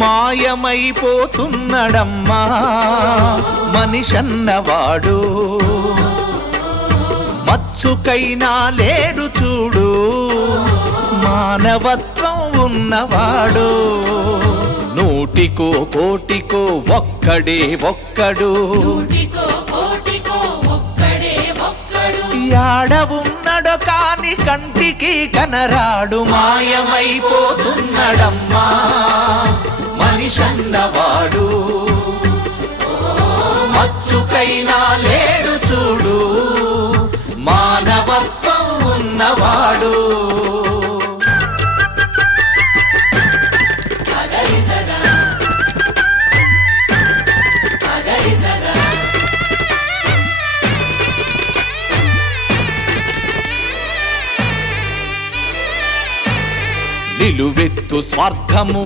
మాయమైపోతున్నడమ్మా మనిషన్నవాడు, మచ్చుకైనా లేడు చూడు మానవత్వం ఉన్నవాడు. నూటికో కోటికో ఒక్కడే ఒక్కడు, యాడ ఉన్నడో కాని కంటికి కనరాడు. మాయమైపోతున్నడమ్మా మనిషన్నవాడు, మచ్చుకైనా లేడు చూడు మానవత్వం ఉన్నవాడు. నిలువెత్తు స్వార్థము